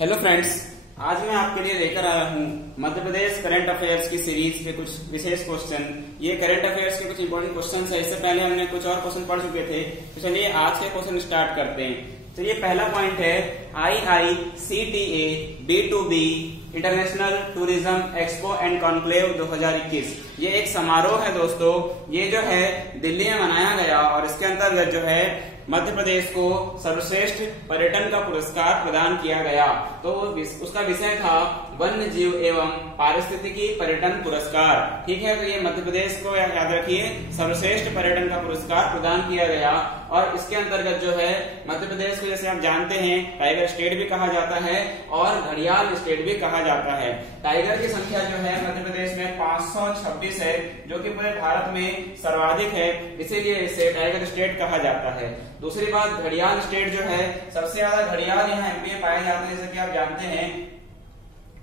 Hello friends, आज मैं आपके लिए लेकर आया हूँ मध्य प्रदेश करंट अफेयर्स की सीरीज के कुछ विशेष क्वेश्चन। ये करंट अफेयर्स के कुछ इंपॉर्टेंट क्वेश्चन है। इससे पहले हमने कुछ और क्वेश्चन पढ़ चुके थे, तो चलिए आज के क्वेश्चन स्टार्ट करते हैं। तो ये पहला पॉइंट है IICTA B2B international tourism expo and conclave 2021। ये एक समारोह है दोस्तों, ये जो है दिल्ली में मनाया गया और इसके अंतर्गत जो है मध्य प्रदेश को सर्वश्रेष्ठ पर्यटन का पुरस्कार प्रदान किया गया। तो उसका विषय था वन्य जीव एवं पारिस्थितिकी पर्यटन पुरस्कार। ठीक है, तो ये मध्य प्रदेश को याद रखिए, सर्वश्रेष्ठ पर्यटन का पुरस्कार प्रदान किया गया। और इसके अंतर्गत जो है मध्य प्रदेश को जैसे आप जानते हैं टाइगर स्टेट भी कहा जाता है और घड़ियाल स्टेट भी कहा जाता है। टाइगर की संख्या जो है मध्य प्रदेश में 526 है, जो कि पूरे भारत में सर्वाधिक है, इसीलिए इसे टाइगर स्टेट कहा जाता है। दूसरी बात, घड़ियाल स्टेट जो है, सबसे ज्यादा घड़ियाल यहाँ MP में पाए जाते हैं। जैसे कि आप जानते हैं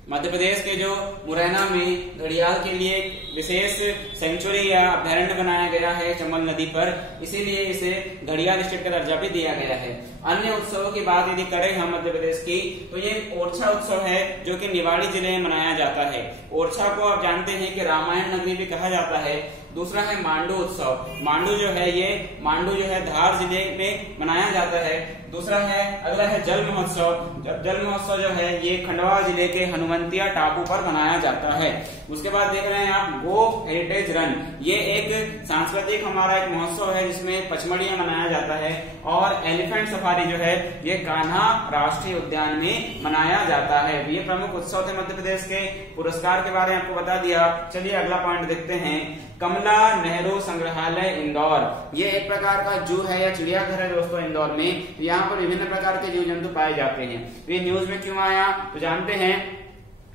मध्य प्रदेश के जो मुरैना में घड़ियाल के लिए विशेष सेंचुरी या अभ्यारण्य बनाया गया है चंबल नदी पर, इसीलिए इसे घड़ियाल स्टेट का दर्जा भी दिया गया है। अन्य उत्सवों की बात यदि करें हम मध्य प्रदेश की, तो ये ओरछा उत्सव है जो कि निवाड़ी जिले में मनाया जाता है। ओरछा को आप जानते हैं कि रामायण नगरी भी कहा जाता है। दूसरा है मांडू उत्सव। मांडू जो है धार जिले में मनाया जाता है। दूसरा है, अगला है जल महोत्सव। जल महोत्सव जो है ये खंडवा जिले के हनुमंतिया टापू पर मनाया जाता है। उसके बाद देख रहे हैं आप गो हेरिटेज रन। ये एक सांस्कृतिक हमारा एक महोत्सव है जिसमें पचमढ़ियां मनाया जाता है। और एलिफेंट सफारी जो है ये कान्हा राष्ट्रीय उद्यान में मनाया जाता है। ये प्रमुख उत्सव थे मध्य प्रदेश के। पुरस्कार के बारे में आपको बता दिया। चलिए अगला पॉइंट देखते हैं। कमला नेहरू संग्रहालय इंदौर, ये एक प्रकार का जू है या चिड़ियाघर है दोस्तों इंदौर में। यहाँ पर विभिन्न प्रकार के जीव जंतु पाए जाते हैं। ये न्यूज में क्यों आया तो जानते हैं।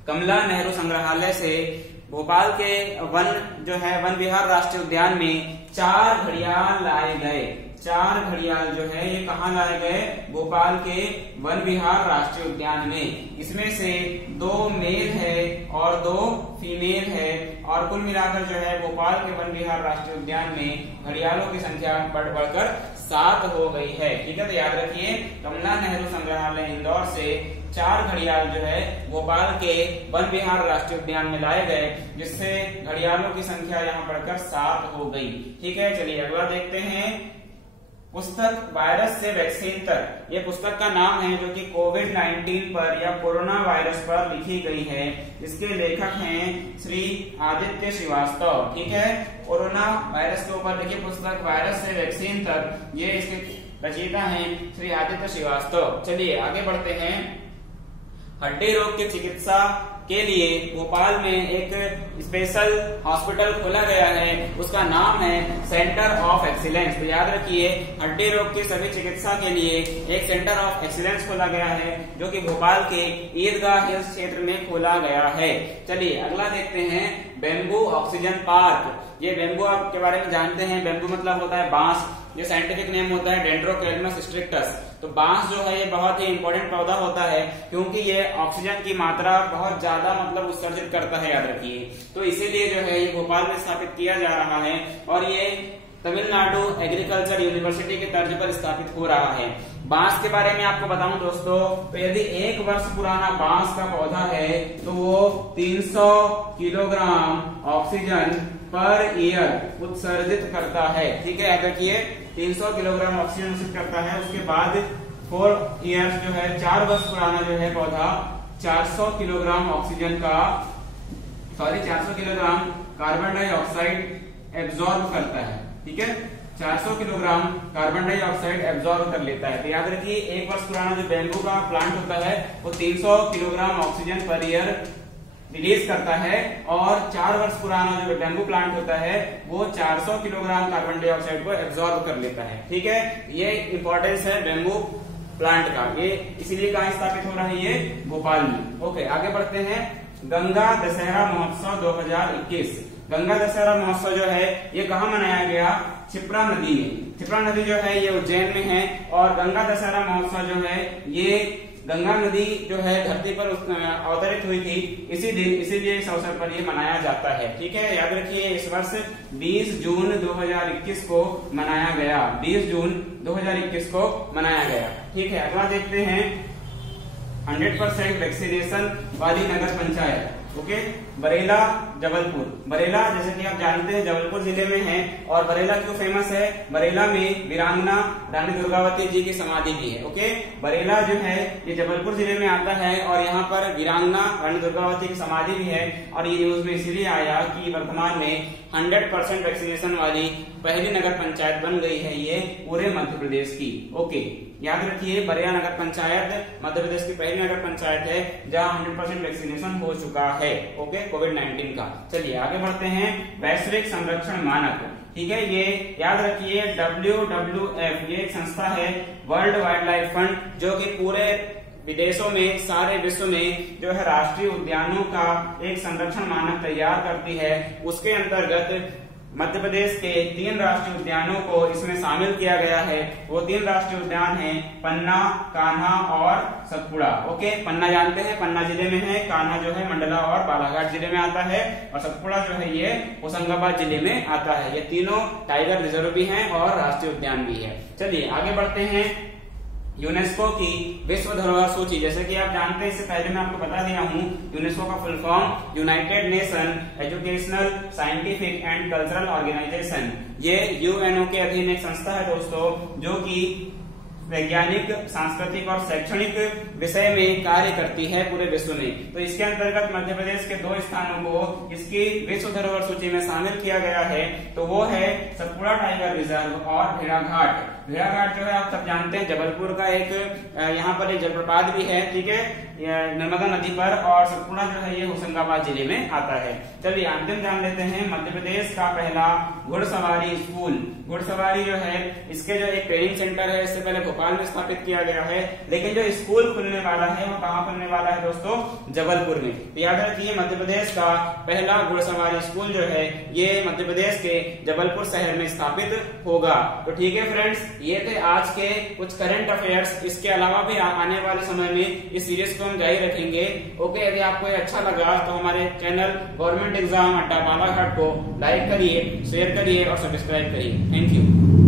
कमला नेहरू संग्रहालय से भोपाल के वन विहार राष्ट्रीय उद्यान में 4 घड़ियाल लाए गए। 4 घड़ियाल जो है ये कहाँ लाए गए? भोपाल के वन विहार राष्ट्रीय उद्यान में। इसमें से 2 मेल है और 2 फीमेल है, और कुल मिलाकर जो है भोपाल के वन विहार राष्ट्रीय उद्यान में घड़ियालों की संख्या बढ़कर 7 हो गई है। ठीक है, तो याद रखिए कमला नेहरू संग्रहालय इंदौर से 4 घड़ियाल जो है भोपाल के वन विहार राष्ट्रीय उद्यान में लाए गए, जिससे घड़ियालों की संख्या यहाँ बढ़कर 7 हो गई। ठीक है, चलिए अगला देखते हैं। पुस्तक वायरस से वैक्सीन तक, ये पुस्तक का नाम है जो कि कोविड-19 पर या कोरोना वायरस पर लिखी गई है। इसके लेखक हैं श्री आदित्य श्रीवास्तव। ठीक है, कोरोना वायरस के ऊपर लिखी पुस्तक वायरस से वैक्सीन तक, ये इसके रचयिता हैं श्री आदित्य श्रीवास्तव। चलिए आगे बढ़ते हैं। हड्डी रोग की चिकित्सा के लिए भोपाल में एक स्पेशल हॉस्पिटल खोला गया है। उसका नाम है सेंटर ऑफ एक्सीलेंस। तो याद रखिए हड्डी रोग की सभी चिकित्सा के लिए एक सेंटर ऑफ एक्सीलेंस खोला गया है, जो कि भोपाल के ईदगाह हिल्स क्षेत्र में खोला गया है। चलिए अगला देखते हैं। Bamboo oxygen park. ये बेम्बू आपके बारे में जानते हैं। बेम्बू मतलब होता है बांस। ये साइंटिफिक नेम होता है डेंड्रोक्लेम्स स्ट्रिक्टस। तो बांस जो है ये बहुत ही इंपॉर्टेंट पौधा होता है, क्योंकि ये ऑक्सीजन की मात्रा बहुत ज्यादा उत्सर्जित करता है, याद रखिए। तो इसीलिए जो है ये भोपाल में स्थापित किया जा रहा है, और ये तमिलनाडु एग्रीकल्चर यूनिवर्सिटी के तर्ज पर स्थापित हो रहा है। बांस के बारे में आपको बताऊं दोस्तों, तो यदि 1 वर्ष पुराना बांस का पौधा है तो वो 300 किलोग्राम ऑक्सीजन पर ईयर उत्सर्जित करता है। ठीक है, याद रखिए 300 किलोग्राम ऑक्सीजन उत्सर्जित करता है। उसके बाद 4 ईयर्स जो है 4 वर्ष पुराना जो है पौधा 400 किलोग्राम कार्बन डाइऑक्साइड एब्जॉर्ब करता है। ठीक है, 400 किलोग्राम कार्बन डाइऑक्साइड एब्जॉर्ब कर लेता है। तो याद रखिए 1 वर्ष पुराना जो बेम्बू का प्लांट होता है वो 300 kilogram oxygen per year release करता है, और 4 वर्ष पुराना जो बेम्बू प्लांट होता है वो 400 किलोग्राम कार्बन डाइऑक्साइड को एब्जॉर्ब कर लेता है। ठीक है, ये इंपॉर्टेंस है बेम्बू प्लांट का। ये इसीलिए कहाँ स्थापित हो रहा है? ये भोपाल में। ओके, आगे बढ़ते हैं। गंगा दशहरा महोत्सव 2021। गंगा दशहरा महोत्सव जो है ये कहाँ मनाया गया? क्षिप्रा नदी में। क्षिप्रा नदी जो है ये उज्जैन में है, और गंगा दशहरा महोत्सव जो है ये गंगा नदी जो है धरती पर अवतरित हुई थी इसी दिन, इसीलिए इस अवसर पर ये मनाया जाता है। ठीक है, याद रखिए इस वर्ष 20 जून 2021 को मनाया गया। 20 जून 2021 को मनाया गया। ठीक है, अगला देखते हैं। 100% वैक्सीनेशन वाली नगर पंचायत। ओके, बरेला जबलपुर। बरेला जैसे कि आप जानते हैं जबलपुर जिले में है, और बरेला क्यों फेमस है? बरेला में वीरांगना रानी दुर्गावती जी की समाधि भी है। ओके, बरेला जो है ये जबलपुर जिले में आता है और यहाँ पर वीरांगना रानी दुर्गावती की समाधि भी है। और ये न्यूज में इसीलिए आया कि वर्तमान में 100% वैक्सीनेशन वाली पहली नगर पंचायत बन गई है ये पूरे मध्य प्रदेश की। ओके, याद रखिए बरेला नगर पंचायत मध्य प्रदेश की पहली नगर पंचायत है जहां 100% वैक्सीनेशन हो चुका है। ओके, कोविड-19 का। चलिए आगे बढ़ते हैं। वैश्विक संरक्षण मानक, ठीक है, ये याद रखिए WWF ये एक संस्था है, वर्ल्ड वाइल्ड लाइफ फंड, जो कि पूरे विदेशों में, सारे विश्व में जो है राष्ट्रीय उद्यानों का एक संरक्षण मानक तैयार करती है। उसके अंतर्गत मध्य प्रदेश के 3 राष्ट्रीय उद्यानों को इसमें शामिल किया गया है। वो 3 राष्ट्रीय उद्यान हैं पन्ना, कान्हा और सतपुड़ा। ओके, पन्ना जानते हैं, पन्ना जिले में है, कान्हा जो है मंडला और बालाघाट जिले में आता है, और सतपुड़ा जो है ये होशंगाबाद जिले में आता है। ये तीनों टाइगर रिजर्व भी हैं और राष्ट्रीय उद्यान भी है। चलिए आगे बढ़ते हैं। यूनेस्को की विश्व धरोहर सूची, जैसे कि आप जानते हैं, इससे पहले मैं आपको बता दिया हूँ, यूनेस्को का full form United Nation educational, scientific and cultural organisation. ये यूएनओ के अधीन एक संस्था है दोस्तों, जो कि वैज्ञानिक, सांस्कृतिक और शैक्षणिक विषय में कार्य करती है पूरे विश्व में। तो इसके अंतर्गत मध्य प्रदेश के 2 स्थानों को इसकी विश्व धरोहर सूची में शामिल किया गया है। तो वो है सतपुड़ा टाइगर रिजर्व और भेड़ाघाट। भेड़ाघाट जो है आप सब जानते हैं जबलपुर का एक यहाँ पर एक जलप्रपात भी है, ठीक है, नर्मदा नदी पर, और सतपुड़ा जो है ये होशंगाबाद जिले में आता है। चलिए अंतिम जान लेते हैं। मध्य प्रदेश का पहला घुड़सवारी स्कूल, घुड़सवारी जो है इसके जो एक ट्रेनिंग सेंटर है, इससे पहले भोपाल में स्थापित किया गया है, लेकिन जो स्कूल खुलने वाला है वो कहाँ खुलने वाला है दोस्तों? जबलपुर में। तो याद रखिए मध्य प्रदेश का पहला घुड़सवारी स्कूल जो है ये मध्य प्रदेश के जबलपुर शहर में स्थापित होगा। तो ठीक है फ्रेंड्स, ये थे आज के कुछ करंट अफेयर्स। इसके अलावा भी आने वाले समय में इस सीरीज को हम जारी रखेंगे। ओके, यदि आपको ये अच्छा लगा तो हमारे चैनल गवर्नमेंट एग्जाम अड्डा बालाघाट को लाइक करिए, शेयर करिए और सब्सक्राइब करिए। Thank you.